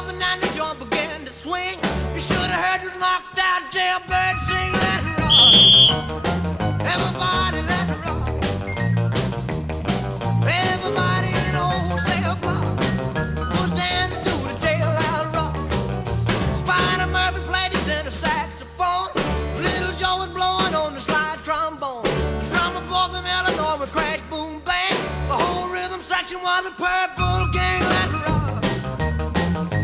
jumping and the joint began to swing. You should have heard this knocked out jailbird sing. Let it rock. Everybody let it rock. Everybody in the wholesale block was dancing to the jailhouse rock. Spider Murphy played his tenor saxophone. Little Joe was blowing on the slide trombone. The drummer boy from Illinois would crash, boom, bang. The whole rhythm section was a Purple Gang. Let it rock.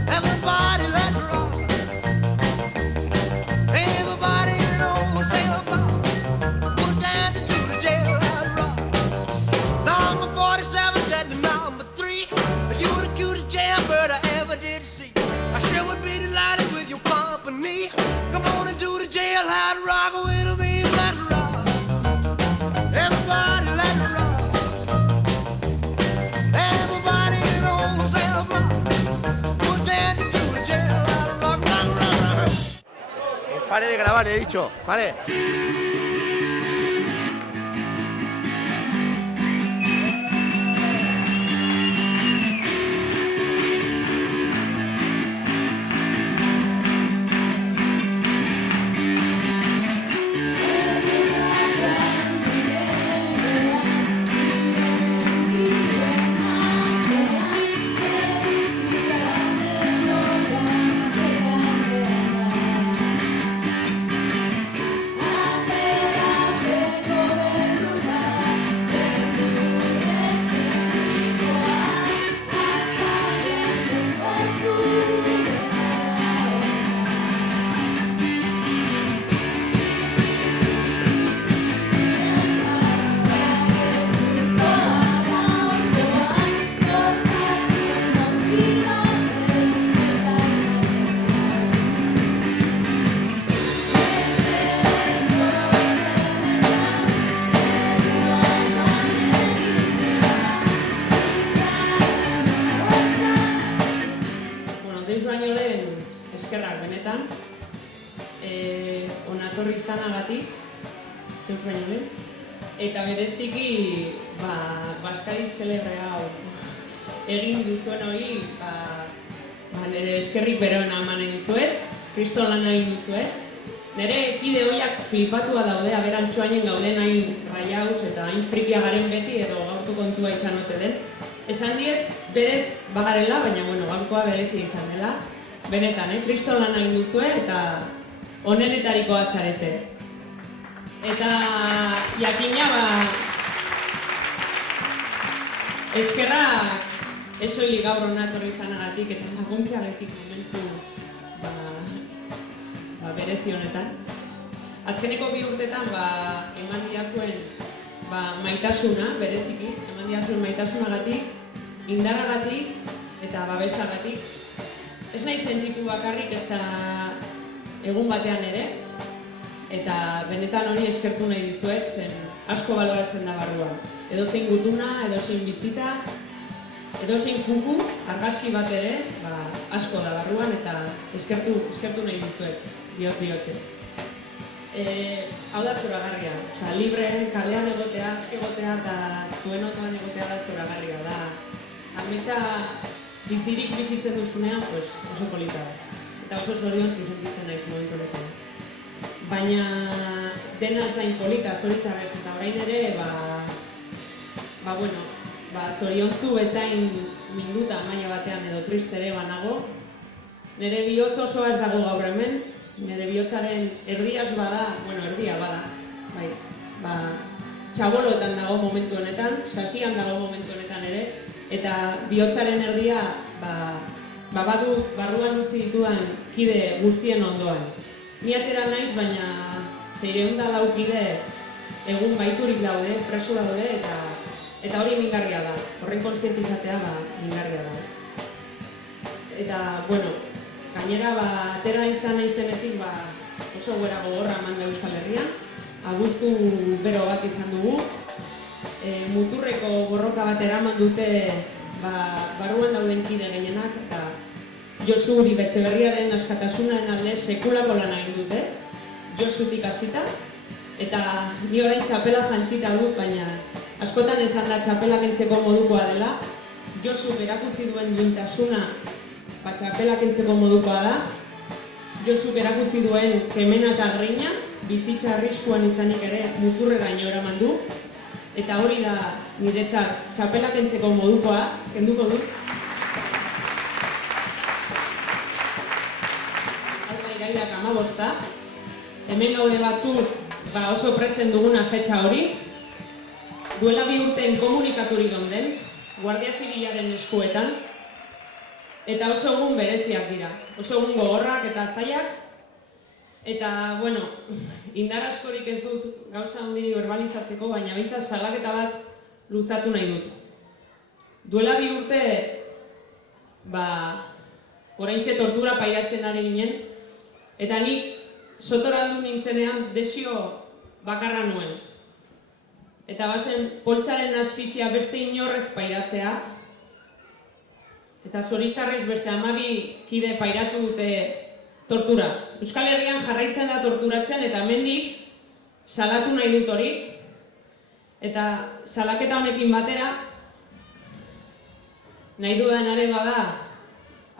Everybody let it rock. Everybody in the wholesale block was dancing to the jailhouse rock. Number 47 said to number 3, you the cutest jailbird I ever did see. I sure would be delighted with your company. Come on and do the jailhouse rock with me. Let it rock. Everybody let it rock. Everybody in the wholesale block was dancing to the jailhouse rock. Rock, rock, rock. Pare de grabar, he dicho, vale. Eskerrak benetan, onatorri izanagatik, deus baino lehen, eta bereziki Baskari Celebre hau egin duzuen hori, nire eskerrik beroena eman egin zuet, kriston lan egin duzuet. Nire kide horiak flipatua daude, aberantxoainen gauden hain raiauz eta hain frikia garen beti edo gaurko kontua izan ote den. Esan diet, berez bagarela, baina gaurkoa berezi izan dela. Benetan, kriston lan egin duzue eta onenetarikoa zarete. Eta jakina, eskerrak ez soilik gaur onatorri izanagatik eta laguntzaretik momentu berezi honetan. Azkeneko 2 urtetan eman diazuen maitasuna, bereziki, eman diazuen maitasunagatik, indarragatik eta babesagatik. Ez nahi sentitu bakarrik ez da egun batean ere, eta benetan hori eskertu nahi dizuet, zen asko baloratzen da barruan. Edozein gutuna, edozein bizita, edozein kuku, argazki bat ere, asko da barruan eta eskertu nahi dizuet, bihotz. Hau da zoragarria, libre, kalean egotea, aske egotea eta zuen ondoan egotea da zoragarria da. Ametsa bizirik bizitzen duzunean, oso polita da. Eta oso zoriontsu sentitzen naiz momentu honetan. Baina dena ez dain polita, zoritzarrez, eta orain ere, zoriontsu bezain minduta maila batean edo triste ere banago. Nire bihotz osoa ez dago gaur hemen, nire bihotzaren erdiaz erdia bada. Txaboloetan dago momentu honetan, sasian dago momentu honetan ere, eta bihotzaren erdia badu barruan utzi dituan kide guztien ondoan. Ni atera naiz, baina 604 kide egun baiturik daude, preso daude, eta hori mingarria da. Horren konstientizatea mingarria da. Eta, gainera, atera izan naizenetik oso gora gogorra eman da Euskal Herrian. Abuztu bero bat izan dugu. Muturreko borroka bat eraman dute barruan dauden kide gehienak eta Josu Uribe Etxeberriaren askatasunaren alde sekulako lan egin dute, Josutik hasita, eta ni orain txapela jantzita dut, baina askotan esan da txapela kentzeko modukoa dela. Josu erakutsi duen duintasuna txapela kentzeko modukoa da. Josuk erakutsi duen kemena eta grina, bizitza arriskuan izanik ere muturreraino eraman du. Eta hori da niretzat txapela kentzeko modukoa, kenduko dut. Hau da irailak 15. Hemen gaude batzuk oso presen duguna fetxa hori. Duela 2 urten komunikaturik geunden, Guardia Zibilaren eskuetan. Eta oso egun bereziak dira. Oso egun gogorrak eta zailak. Eta, bueno, indar askorik ez dut gauza handirik verbalizatzeko, baina behintzat salaketa bat luzatu nahi dut. Duela 2 urte, oraintxe tortura pairatzen ari ginen, eta nik sotora aldu nintzenean desio bakarra nuen. Eta bazen poltsaren asfixia beste inorrez pairatzea, eta zoritzarrez beste 12 kide pairatu dute tortura. Euskal Herrian jarraitzen da torturatzen eta hemendik salatu nahi dut hori. Eta salaketa honekin batera, nahi dudanare bada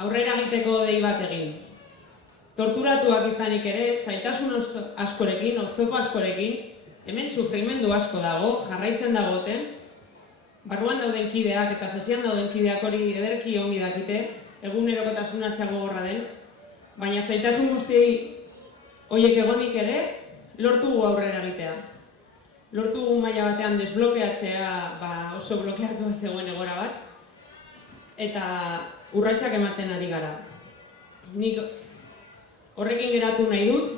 aurrera egiteko dei bat egin. Torturatuak izanik ere, zailtasun askorekin, oztopo askorekin, hemen sufrimendu asko dago, jarraitzen dagoten, barruan dauden kideak eta sesian dauden kideak hori ederki ongi dakite, egunerokotasuna gogorra den, baina zailtasun guztiei horiek egonik ere, lortu gu aurrera egitea. Lortu gu maila batean desblokeatzea oso blokeatu zegoen egora bat, eta urratsak ematen ari gara. Nik horrekin geratu nahi dut,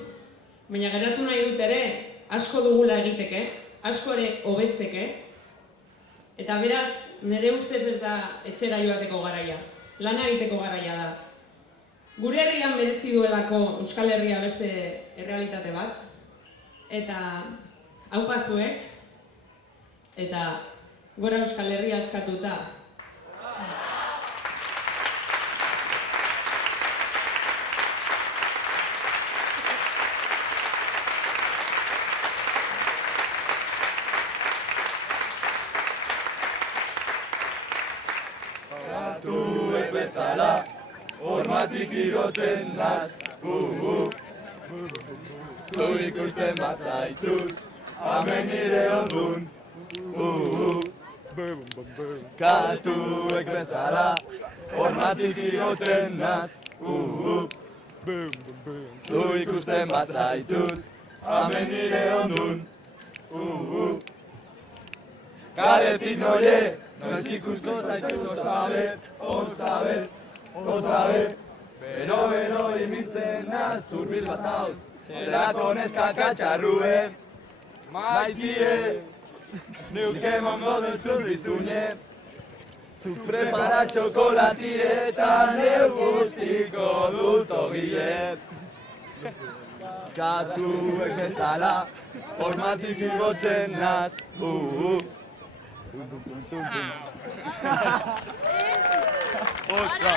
baina geratu nahi dut ere asko dugula egiteke, asko ere hobetzeke, eta beraz, nire ustez ez da etxera joateko garaia, lana egiteko garaia da. Gure herrian merezi duelako Euskal Herria beste errealitate bat, eta aupazuek, eta gora Euskal Herria eskatuta. Katuek bezala, hormatik igotzen naz, zu ikusten bazaitut, hemen nire ondun, Katuek bezala, hormatik igotzen naz, zu ikusten bazaitut, hemen nire ondun, Kaletik noie, noiz ikusten zaitut ostabe, bero imintzen naz, zurbil bazauz, zelako neskak atxarrue, maitie, neuke mongo dut zurrizune, zu prepara txokolatire eta neu guztiko dut ogile. Katuek bezala, hormatik igotzen naz, Otra.